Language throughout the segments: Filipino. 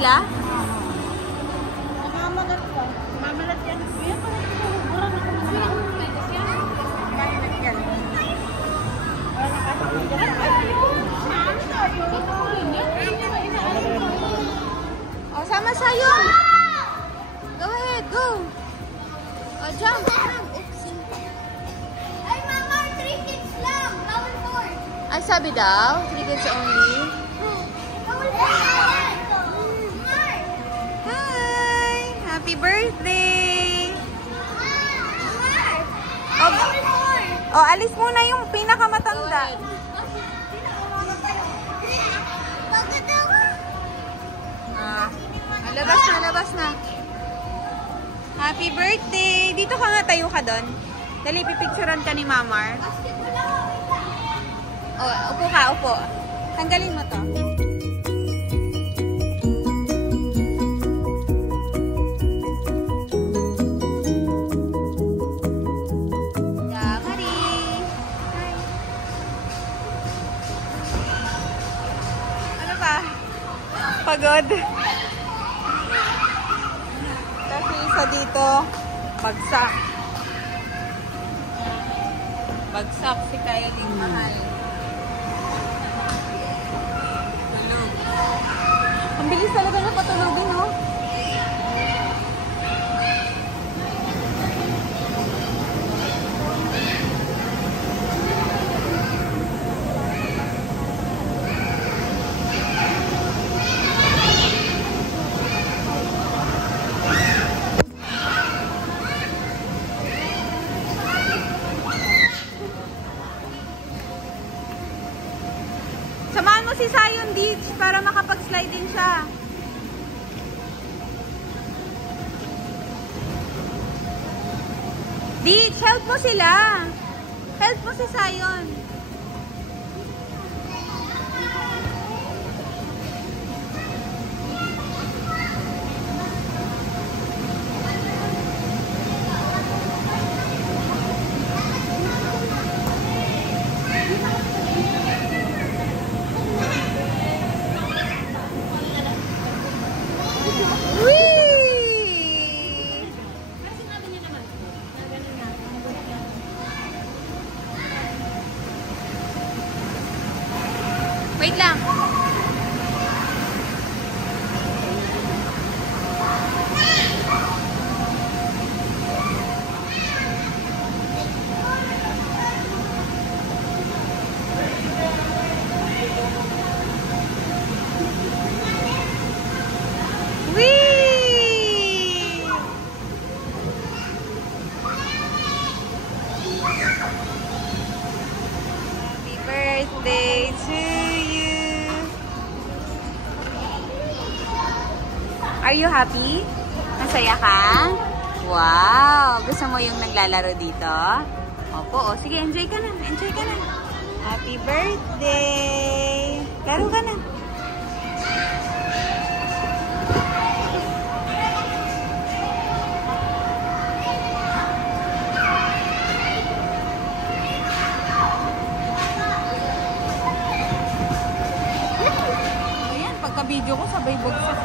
sila? Mamalat ka. Mamalat yan. Yan pa rin ito. Mura na kung mamalat yan. Mamalat yan. O, sama sa'yo. Go ahead, go. O, jump. Ay, mama, 3 kids lang. Bawal 4. Ay, sabi daw, 3 kids only. Bawal 4. Hi! Happy birthday! Oh, alis muna yung pinakamatanda. Labas na, labas na. Happy birthday! Dito ka nga, tayo ka doon. Dali, pipicturean ka ni Mamar. Oh, upo ka, upo. Tanggalin mo to. Pagod. Kasi isa dito, bagsak. Bagsak si Kylie, mahal. Tulog. Ang bilis talaga na patulogin, no? Samahan mo si Zion Beach para makapag-slide din siya. Beach, help mo sila. Help mo si Zion. Wait lang. Whee! Happy birthday to you. Are you happy? Masaya ka? Wow! Gusto mo yung naglalaro dito? Opo, oh. Sige, enjoy ka na. Enjoy ka na. Happy birthday! Laro ka na. Ayan, pagka-video ko, sabay bugsak.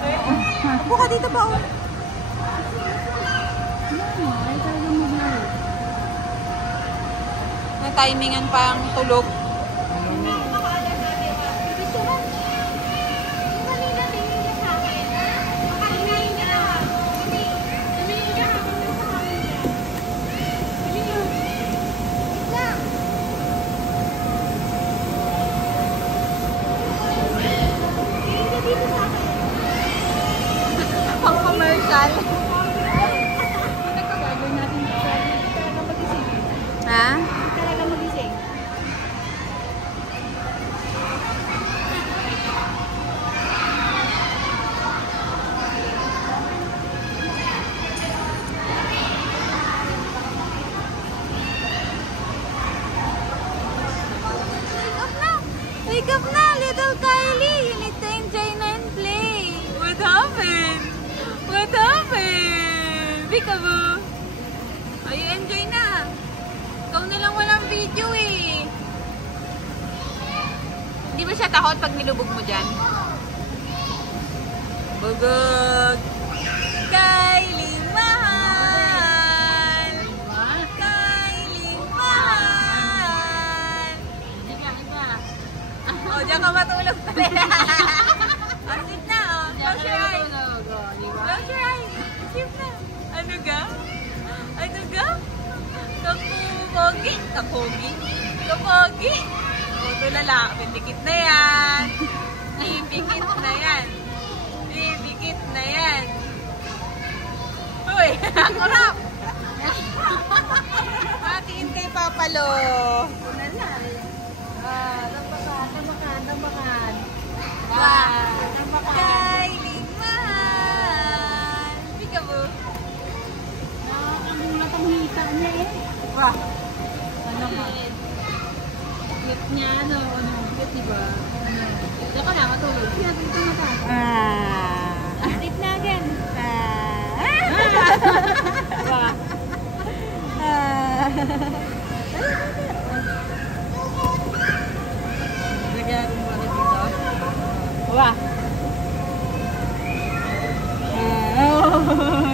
Upo ka dito pa, oh. Na-timingan pa ang tulog. Pang-commercial. Ha? Talaga magising. Wake up na, little Kylie. You need to enjoy and play. What happened? What happened? Peekaboo. Ay, enjoy na. Ikaw na lang walang video eh. Hindi ba siya takot pag nilubog mo dyan? Bugog. Kylie Mahal. Kylie Mahal. Oh, diyan ka matulog pala. Oh, sit na, oh. Close your eyes. Close your eyes. Sit na. Ano ga? Ano ga? Kapogi. Kapogi. Kapogi. O, tulala. Pindikit na yan. Ibikit na yan. Ibikit na yan. Uy, kurap. Matiin kay Papalo. Tambakan. Kylie Mahal. Peekaboo. Nakakamula pang hita niya eh. Wah. Ano ba? Cute niya, ano, cute diba? Diyan ka na, matulog. Dito na ka. Sit na again. Wah. Lagyan mo na dito. Wah.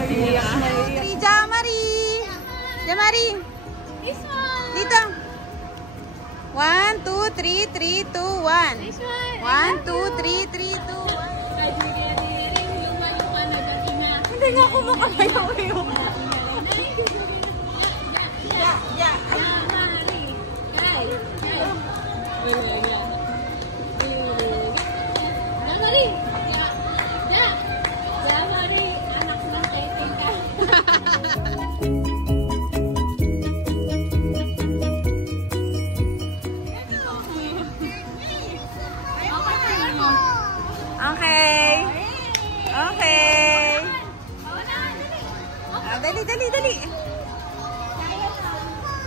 Iyak na iyak. Jamari. Jamari. This one. Dito. 1, 2, 3, 3, 2, 1. This one. 1, 2, 3, 3, 2, 1. Hindi nga ako makalayo. Okay. Okay. Dali, dali, dali.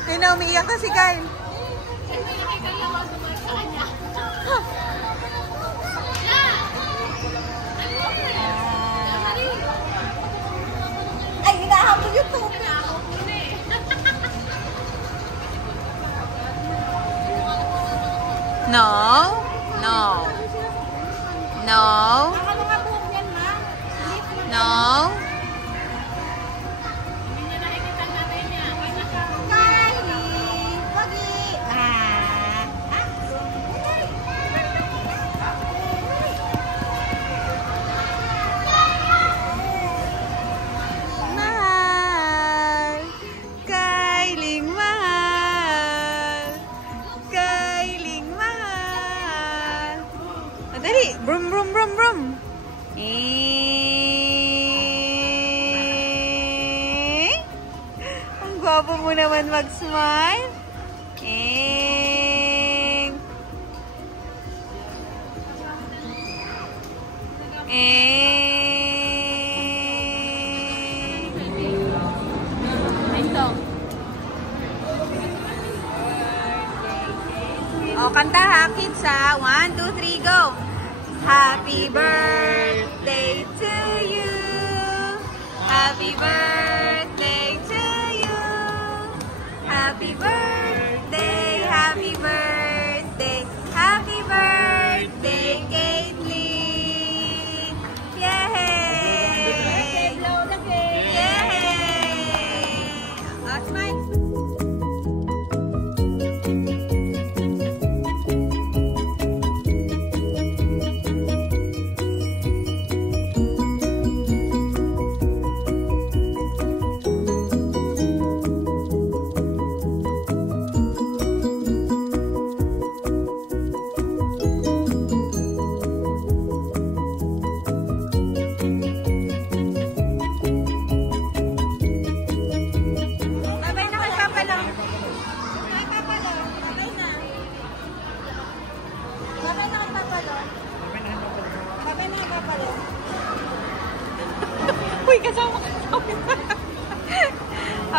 Ay, na, umiiyak na si Kyle. Ay, hinahabol yung tubig. No. No. No. No. Kylie, wagi. Mahal. Kylie mahal. Kylie mahal. Dali, brum brum brum brum. Ang gwapo mo naman mag-smile. O, kanta ha, kids ha. 1, 2, 3, go! Happy birthday to you. Happy birthday to you. Happy birthday, happy birthday, happy birthday, Caitlin. Yay! Yay! Oh, smile. Uy, kasama ka.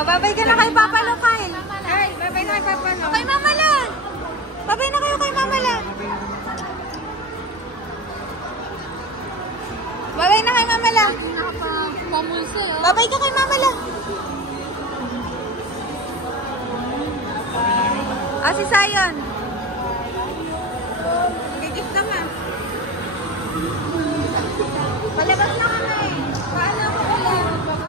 Babay ka na kay Papa Lo, Kyle. Ay, babay na kay Papa Lo. Kay Mama Lo. Babay na kayo kay Mama Lo. Babay na kay Mama Lo. Babay ka kay Mama Lo. Ah, si Sayon. Gigit naman. Palabas na